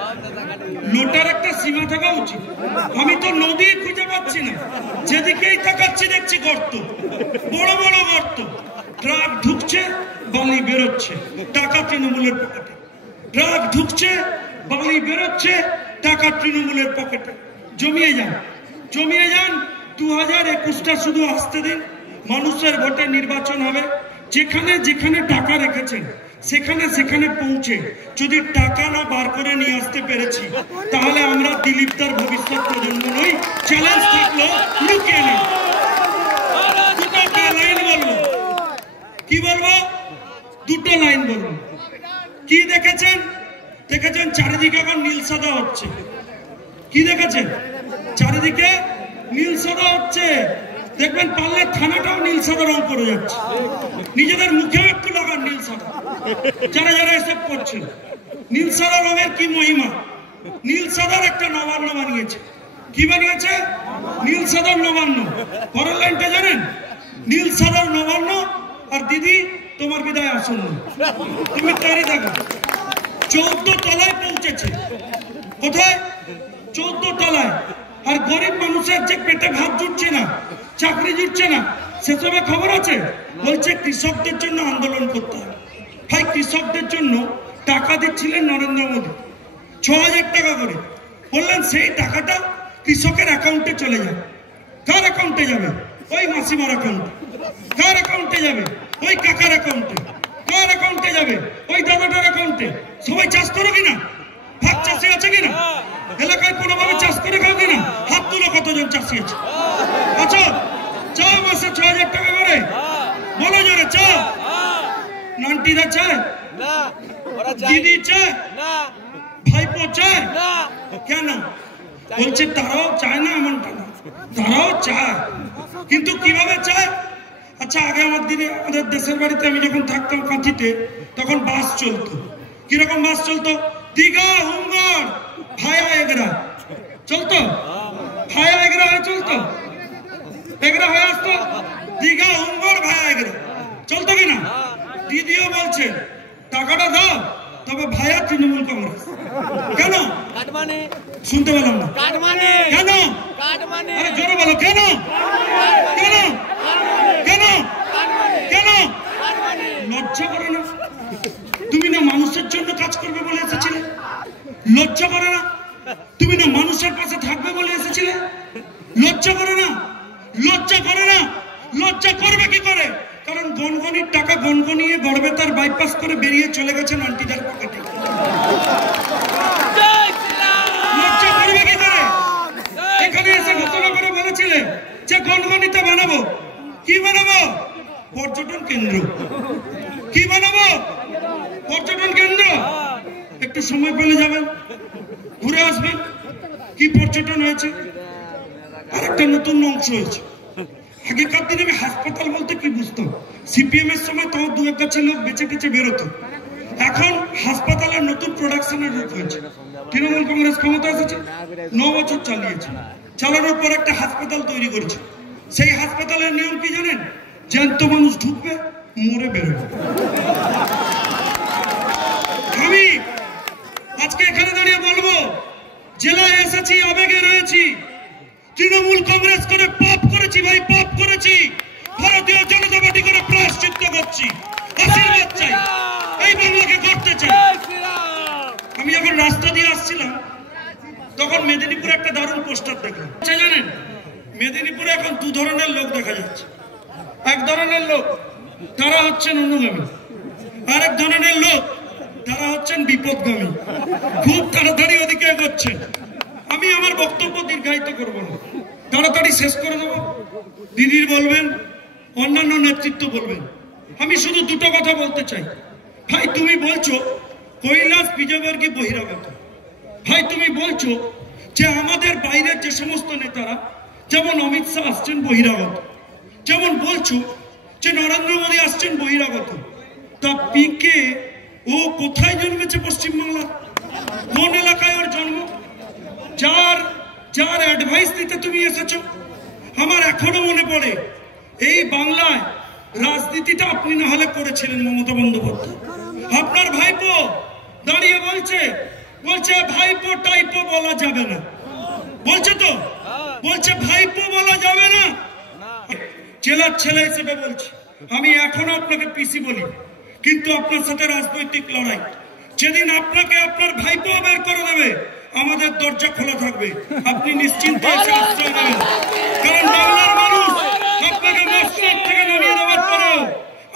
লোটার একটা সীমা থাকা উচিত। আমি তো নদী খুঁজে পাচ্ছি না, যেদিকেই তাকাচ্ছি দেখছি গর্ত, বড় বড় গর্ত। ট্রাক ঢুকছে, বালি বেরোচ্ছে, টাকা তৃণমূলের পকেটে। ট্রাক ঢুকছে, বালি বেরোচ্ছে, টাকা তৃণমূলের পকেটে। জমিয়ে যান, জমিয়ে যান। 2021টা শুধু আসতে দিন, মানুষের ভোটে নির্বাচন হবে। যেখানে যেখানে টাকা রেখেছেন সেখানে সেখানে পৌঁছে যদি টাকা না বার করে নিয়ে আসতে পেরেছি, তাহলে আমরা দিলীপদার ভবিষ্যৎ প্রজন্ম নই। চ্যালেঞ্জ থাকলো, লুকিয়ে নেই। দুটো লাইন বলবো। কি বলবো? দুটো লাইন বলবো। কি দেখেছেন? দেখেছেন চারিদিকে এখন নীল সাদা হচ্ছে। কি দেখেছেন? চারিদিকে নীল সাদা হচ্ছে। দেখবেন পারলে থানাটাও নীল সাদা রং করে যাচ্ছে। নিজেদের মুখেও একটু লাগান নীল সাদা। যারা যারা এসব করছেন, নীল সাদা রঙের কি মহিমা। নীল সাদার একটা নবান্ন বানিয়েছে। কি বানিয়েছে? নীল সাদার নবান্ন। পরের লাইনটা জানেন? নীল সাদার নবান্ন। আর দিদি, তোমার বিদায় আসন্ন, তুমি তৈরি থাকো। 14 তলায় পৌঁছেছে। কোথায়? 14 তলায়। আর গরিব মানুষের যে পেটে ভাত জুটছে না, চাকরি জুটছে না, সেসবে খবর আছে। বলছে কৃষকদের জন্য আন্দোলন করতে হবে। ভাই, কৃষকদের জন্য টাকা দিচ্ছিলেন নরেন্দ্র মোদী 6000 টাকা করে। বললেন সেই টাকাটা কৃষকের অ্যাকাউন্টে চলে যাবে। কার অ্যাকাউন্টে যাবে? ওই মাসিমার অ্যাকাউন্টে। কার অ্যাকাউন্টে যাবে? ওই কাকার অ্যাকাউন্টে। কার অ্যাকাউন্টে যাবে? ওই দাদাটার অ্যাকাউন্টে। সবাই চাষ করো কিনা? ভাগ চাষি আছে কিনা? এলাকায় কোনোভাবে চাষ করে খাও কিনা? হাত তুলো, কতজন চাষি আছে? আচ্ছা, চাও মাসে 6000 টাকা করে? বলো জোরে, চাও? নান্টিরা চায়? দিদি চায়? ভাইপো চায়? কেন? বলছে তারাও চায় না, এমনটা না, তারাও চায়। কিন্তু কিভাবে চায়? আচ্ছা, আগে আমাদের দেশের বাড়িতে আমি যখন থাকতাম কাঁথিতে, তখন বাস চলতো। কিরকম বাস চলতো? দীঘা, হুমগড়, ভায়া এগরা চলতো। ভায়া এগরা হয়ে চলতো, এগরা হয়ে আসতো। দীঘা, হুমগড়, ভায়া এগরা চলতো কিনা? দিদিও বলছে টাকাটা দাও, তবে ভায়া তৃণমূল কংগ্রেস। কেন? শুনতে পেলাম না। কেন? আরে জোরে বলো, কেন? কেন? কেন? কেন? লজ্জা করে না? তুমি না মানুষের জন্য কাজ করবে বলে এসেছিলে? লজ্জা করে না? তুমি না মানুষের পাশে থাকবে বলে এসেছিলে? লজ্জা করে না? লজ্জা করে না? লজ্জা করবে কি করে? কারণ গনগনির টাকা গনগনিয়ে গড়বেতার বাইপাস করে বেরিয়ে চলে গেছেন আন্টিদার পকেটে। লজ্জা করবে কি করে? এখানে এসে ঘোষণা করে বলেছিলে যে গনগনিতে বানাবো। কি বানাবো? পর্যটন কেন্দ্র। কি বানাবো? পর্যটন কেন্দ্র। একটু সময় পেলে যাবেন, ঘুরে আসবেন। কি পর্যটন হয়েছে? আর একটা নতুন অংশ হয়েছে। আগেকার দিনে আমি হাসপাতাল বলতে কি বুঝতাম? সিপিএম এর সময় তো 2-1 গাছে লোক বেঁচে টেচে বেরোতো। এখন হাসপাতালের নতুন প্রোডাকশনের রূপ হয়েছে। তৃণমূল কংগ্রেস ক্ষমতা এসেছে, 9 বছর চালিয়েছে। চালানোর পর একটা হাসপাতাল তৈরি করেছে। সেই হাসপাতালের নিয়ম কি জানেন? জ্যান্ত মানুষ ঢুকবে, মরে বেরোবে। আমি আজকে এখানে দাঁড়িয়ে বলবো, জেলায় এসেছি, আবেগে রয়েছি। তৃণমূল কংগ্রেস করে পাপ করেছি ভাই, পাপ করেছি। ভারতীয় জনতা পার্টি করে প্রায়শ্চিত্ত করছি। আশীর্বাদ চাই, এই বাংলাকে করতে চাই। আমি যখন রাস্তা দিয়ে আসছিলাম, তখন মেদিনীপুরে একটা দারুণ পোস্টার দেখলাম। জানেন, মেদিনীপুরে এখন 2 ধরনের লোক দেখা যাচ্ছে। এক ধরনের লোক, তারা হচ্ছেন অনুগামী। আরেক ধরনের লোক, তারা হচ্ছেন বিপদগামী। খুব তাড়াতাড়ি ওদিকে এগোচ্ছেন। আমি আমার বক্তব্য দীর্ঘায়িত করবো না, তাড়াতাড়ি শেষ করে দেবো। দিদির বলবেন, অন্যান্য নেতৃত্ব বলবেন। আমি শুধু দুটো কথা বলতে চাই। ভাই, তুমি বলছো কৈলাস বিজয়বর্গী বহিরাগত। ভাই, তুমি বলছো যে আমাদের বাইরের যে সমস্ত নেতারা, যেমন অমিত শাহ আসছেন বহিরাগত, যেমন বলছো যে নরেন্দ্র মোদী আসছেন বহিরাগত। তা পিকে ও কোথায় জন্মেছে? পশ্চিমবাংলা। কোন এলাকায় ওর জন্ম? যার অ্যাডভাইস দিতে তুমি এসেছো। আমার এখনো মনে পড়ে, এই বাংলায় রাজনীতিটা আপনি না হলে করেছিলেন মমতা বন্দ্যোপাধ্যায়। আপনার ভাইপো দাঁড়িয়ে বলছে বলছে ভাইপো টাইপো বলা যাবে না, বলছে তো, বলছে ভাইপো বলা যাবে না। জেলার ছেলে হিসেবে বলছি, আমি এখনো আপনাকে পিসি বলি, কিন্তু আপনার সাথে রাজনৈতিক লড়াই। যেদিন আপনাকে আপনার ভাইপো বের করে দেবে, আমাদের দরজা খোলা থাকবে, আপনি নিশ্চিন্তে এসে আশ্রয় নেবেন। কারণ বাংলার মানুষ আপনাকে মসনদ থেকে নামিয়ে দেওয়ার পরেও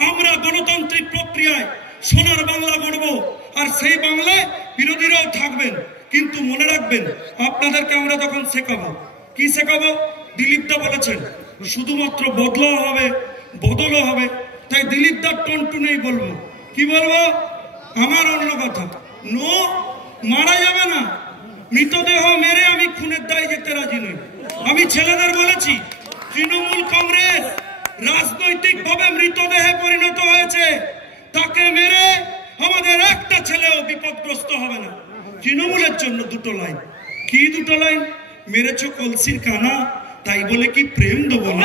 আমরা গণতান্ত্রিক প্রক্রিয়ায় সোনার বাংলা গড়ব, আর সেই বাংলায় বিরোধীরাও থাকবেন। কিন্তু মনে রাখবেন, আপনাদেরকে আমরা তখন শেখাবো। কি শেখাবো? দিলীপ দা বলেছেন শুধুমাত্র বদলাও হবে, বদলও হবে। তাই দিলীপ দার টনটুনেই বলবো, কি বলবো? আমার অন্য কথা, নো, মারা যাবে না, মৃতদেহ মেরে আমি খুনের দায় যেতে রাজি নই। আমি ছেলেদের বলেছি, তৃণমূল কংগ্রেস রাজনৈতিক ভাবে মৃতদেহে পরিণত হয়েছে, তাকে মেরে আমাদের একটা ছেলেও বিপদগ্রস্ত হবে না। তৃণমূলের জন্য দুটো লাইন। কি দুটো লাইন? মেরেছ কলসির কানা, তাই বলে কি প্রেম দেবো না?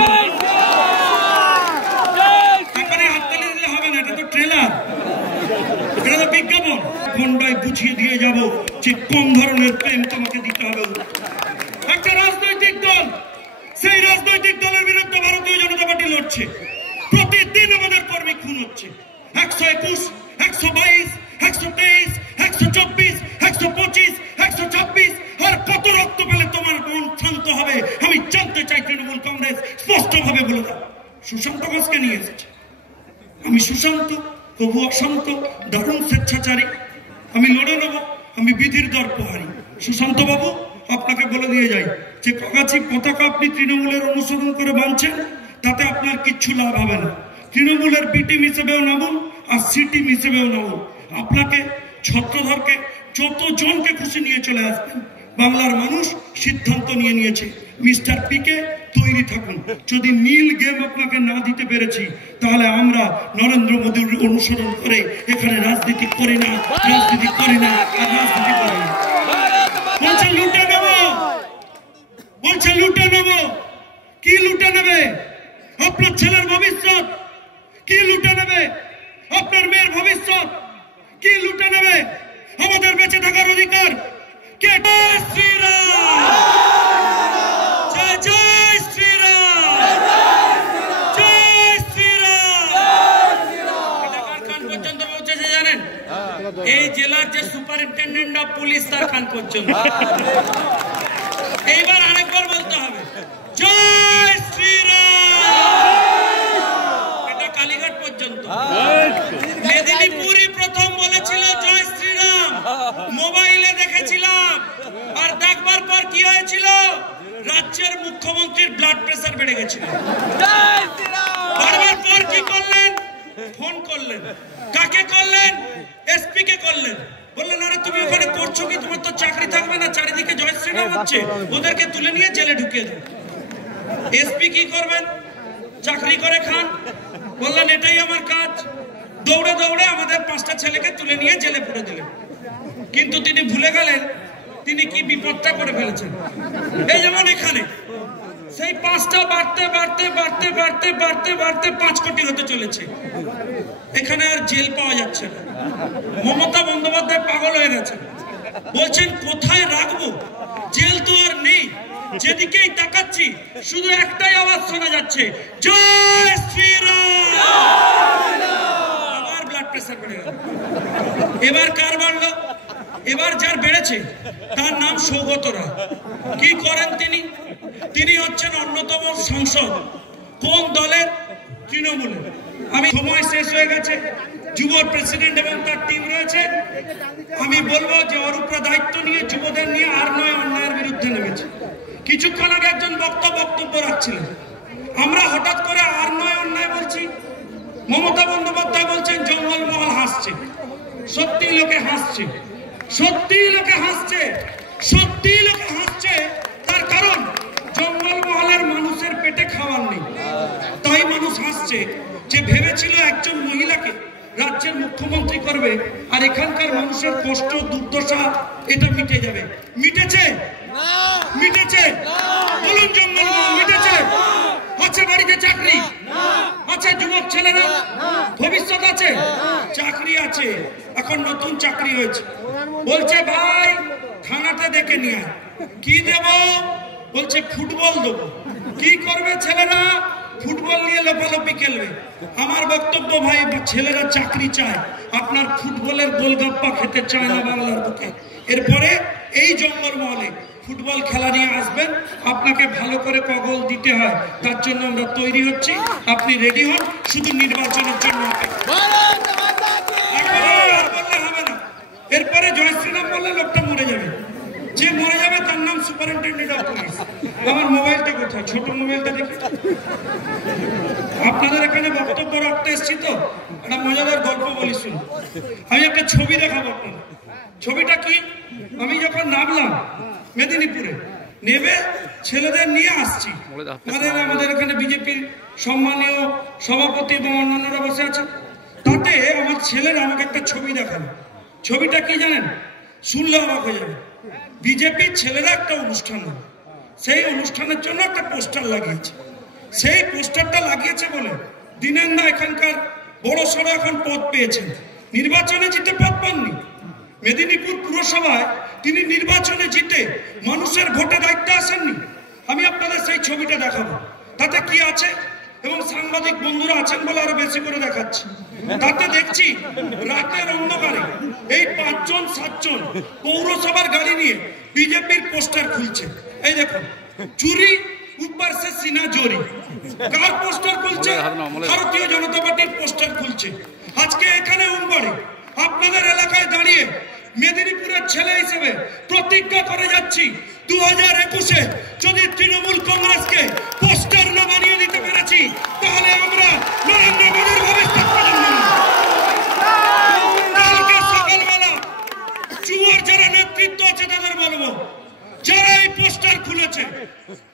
এখানে হাততালি দিলে হবে না, এটা তো ট্রেলার, এটা তো বিজ্ঞাপন। খন্ডায় বুঝিয়ে দিয়ে যাব যে কোন ধরনের প্রেম তোমাকে দিতে হবে। একটা রাজনৈতিক দল, সেই রাজনৈতিক দলের বিরুদ্ধে ভারতীয় জনতা পার্টি লড়ছে। প্রতিদিন আমাদের কর্মী খুন হচ্ছে। 121, 122, 123, 124, 125, 126, আর কত রক্ত পেলে তোমার মন শান্ত হবে আমি জানতে চাই। তৃণমূল কংগ্রেস স্পষ্ট ভাবে বলে দাও, সুশান্ত ঘোষকে নিয়ে এসেছে। আমি সুশান্ত, কবু অশান্ত, দারুণ স্বেচ্ছাচারী, আমি লড়ে নেব, আমি বিধির দর্পহারী। সুশান্ত বাবু, আপনাকে বলে দিয়ে যাই যে কগাছি পতাকা আপনি তৃণমূলের অনুসরণ করে বাঁধছেন, তাতে আপনার কিচ্ছু লাভ হবে না। তৃণমূলের বি টিম হিসেবেও নামুন আর সি টিম হিসেবেও নামুন। আপনাকে, ছত্রধরকে, যতজনকে খুশি নিয়ে চলে আসবেন। বাংলার মানুষ সিদ্ধান্ত নিয়ে নিয়েছে। মিস্টার পিকে তৈরি থাকুন। যদি নীল গেম আপনাকে না দিতে পেরেছি, তাহলে আমরা নরেন্দ্র মোদীর অনুসরণ করে এখানে রাজনীতি করি না, রাজনীতি করি না, আর রাজনীতি করি না। বলছে লুটে নেব, বলছে লুটে নেব। কি লুটে নেবে? আপনার ছেলের ভবিষ্যৎ। কি লুটে নেবে? আপনার মেয়ের ভবিষ্যৎ। কি লুটে নেবে? আমাদের বেঁচে থাকার অধিকার। কে? শ্রীরাম, জয় জয় শ্রীরাম, জয় শ্রীরাম। এটা কার কান পর্যন্ত পৌঁছেছে জানেন? এই জেলার যে সুপারিনটেন্ডেন্ট অফ পুলিশ, তার কান পর্যন্ত। এইবার আরেকবার বলতে হবে, জয় শ্রীরাম। এটা কালীঘাট পর্যন্ত। মেদিনীপুরই প্রথম বলেছিল জয় শ্রীরাম, মোবাইলে দেখেছিলাম। আর দেখবার পর কি হয়েছিল? রাজ্যের মুখ্যমন্ত্রীর ব্লাড প্রেসার বেড়ে গেছিল। বারবার পর কি করলেন? ফোন করলেন। কাকে করলেন? এসপি কে করলেন। বললেন, আরে তুমি ওখানে করছো কি? তোমার তো চাকরি থাকবে না, চারিদিকে জয় শ্রীরাম হচ্ছে, ওদেরকে তুলে নিয়ে জেলে ঢুকিয়ে দেন। এসপি কি করবেন? চাকরি করে খান। বললেন, এটাই আমার কাজ। দৌড়ে দৌড়ে আমাদের 5টা ছেলেকে তুলে নিয়ে জেলে পুরে দিলেন। কিন্তু তিনি ভুলে গেলেন তিনি কি বিপদটা করে ফেলেছেন। এই যেমন এখানে সেই 5টা বাড়তে বাড়তে বাড়তে বাড়তে বাড়তে বাড়তে 5 কোটি হতে চলেছে। এখানে আর জেল পাওয়া যাচ্ছে না। মমতা বন্দ্যোপাধ্যায় পাগল হয়ে গেছে, বলছেন কোথায় রাখবো? জেল তো আর নেই। যেদিকেই তাকাচ্ছি শুধু একটাই আওয়াজ শোনা যাচ্ছে, জয় শ্রীরাম। আবার ব্লাড প্রেসার বেড়ে গেল। এবার কার বাড়লো? এবার যার বেড়েছে তার নাম সৌগত রায়। কি করেন তিনি? তিনি হচ্ছেন অন্যতম সাংসদ। কোন দলের? তৃণমূলের। আমি সময় শেষ হয়ে গেছে, যুব প্রেসিডেন্ট এবং তার টিম রয়েছে। আমি বলবো যে অরূপরা দায়িত্ব নিয়ে যুবদের নিয়ে আর নয় অন্যায়ের বিরুদ্ধে নেমেছে। কিছুক্ষণ আগে একজন বক্তব্য রাখছিলেন, আমরা হঠাৎ করে আর নয় অন্যায় বলছি। মমতা বন্দ্যোপাধ্যায় বলছেন জঙ্গলমহল হাসছে। সত্যি লোকে হাসছে, সত্যি লোকে হাসছে, সত্যি লোকে হাসছে। তার কারণ জঙ্গলমহলের মানুষের পেটে খাবার নেই, তাই মানুষ হাসছে। যে ভেবেছিল একজন মহিলাকে রাজ্যের মুখ্যমন্ত্রী করবে আর এখানকার মানুষের কষ্ট দুর্দশা এটা মিটে যাবে, মিটেছে? মিটেছে? বলুন, জঙ্গলমহল মিটেছে? আছে বাড়িতে চাকরি? আছে যুবক ছেলেরা ভবিষ্যৎ আছে? চাকরি আছে। এখন নতুন চাকরি হয়েছে, বলছে ভাই থানাতে ডেকে নিয়ে আয়। কি দেব? বলছে ফুটবল দেবো। কি করবে ছেলেরা? ফুটবল নিয়ে লোপালোপি খেলবে। আমার বক্তব্য ভাই, ছেলেরা চাকরি চায়, আপনার ফুটবলের গোলগাপ্পা খেতে চায় না বাংলার বুকে। এরপরে এই জঙ্গলমহলে ফুটবল খেলা নিয়ে আসবেন, আপনাকে ভালো করে কগল দিতে হয়, তার জন্য আমরা তৈরি হচ্ছি। আপনি রেডি হন, শুধু নির্বাচনের জন্য। বললে হবে না, এরপরে জয় শ্রীরাম বললে লোকটা মরে যাবে। যে মরে যাবে তার নাম সুপারিনটেন্ডেন্ট অফ পুলিশ। আমার মোবাইলটা কোথায়? ছোট মোবাইলটা দেখি। আপনাদের এখানে বক্তব্য রাখতে এসেছি তো, একটা মজাদার গল্প বলি শুনুন। আমি একটা ছবি দেখাবো আপনার। ছবিটা কি? আমি যখন নামলাম মেদিনীপুরে, নেমে ছেলেদের নিয়ে আসছি, আমাদের এখানে বিজেপির সম্মানীয় সভাপতি এবং অন্যান্যরা বসে আছে, তাতে আমার ছেলেরা আমাকে একটা ছবি দেখালো। ছবিটা কি জানেন? শুনলে অবাক হয়ে যাবে। বিজেপির ছেলেরা একটা অনুষ্ঠান হয়, সেই অনুষ্ঠানের জন্য একটা পোস্টার লাগিয়েছে। সেই পোস্টারটা লাগিয়েছে বলে দীনেন্দা এখানকার বড় সড়ো এখন পদ পেয়েছেন, নির্বাচনে জিতে পদ পাননি। মেদিনীপুর পুরসভায় তিনি নির্বাচনে জিতে মানুষের ভোটে দায়িত্বে আসেননি। আমি আপনাদের সেই ছবিটা দেখাবো, তাতে কি আছে, এবং সাংবাদিক বন্ধুরা আছেন বলে আরো বেশি করে দেখাচ্ছি। তাতে দেখছি রাতের অন্ধকারে এই 5 জন 7 জন পৌরসভার গাড়ি নিয়ে বিজেপির পোস্টার খুলছে। এই দেখুন, চুরি উপর সে সিনা জোরি। কার পোস্টার খুলছে? ভারতীয় জনতা পার্টির পোস্টার খুলছে। আজকে এখানে উনবাড়ে আপনাদের এলাকায় দাঁড়িয়ে মেদিনীপুরের ছেলে হিসেবে প্রতিজ্ঞা করে যাচ্ছি, 2021-এ যদি তৃণমূল কংগ্রেসকে পোস্টার না বানিয়ে দিতে পেরেছি, তাহলে আমরা নরেন্দ্র মোদীর ভবিষ্যৎ প্রজন্ম। কালকে সকালবেলা চুয়ার যারা নেতৃত্ব আছে তাদের বলবো, যারা এই পোস্টার খুলেছে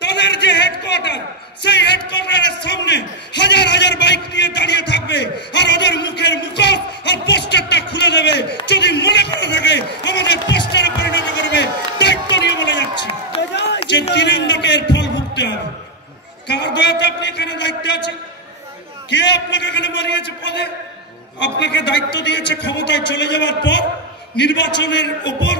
তাদের যে হেডকোয়ার্টার, সেই হেডকোয়ার্টারের সামনে হাজার হাজার বাইক নিয়ে দাঁড়িয়ে থাকবে, আর ওদের মুখের মুখোশ আর পোস্টারটা খুলে দেবে। যদি মনে করে থাকে আমাদের পোস্টারে পরিণত করবে, দায়িত্ব নিয়ে বলে যাচ্ছি যে দীনেন্দাকে এর ফল ভুগতে হবে। কার দয়াতে আপনি এখানে দায়িত্বে আছেন? কে আপনাকে এখানে বানিয়েছে পদে? আপনাকে দায়িত্ব দিয়েছে ক্ষমতায় চলে যাওয়ার পর নির্বাচনের ওপর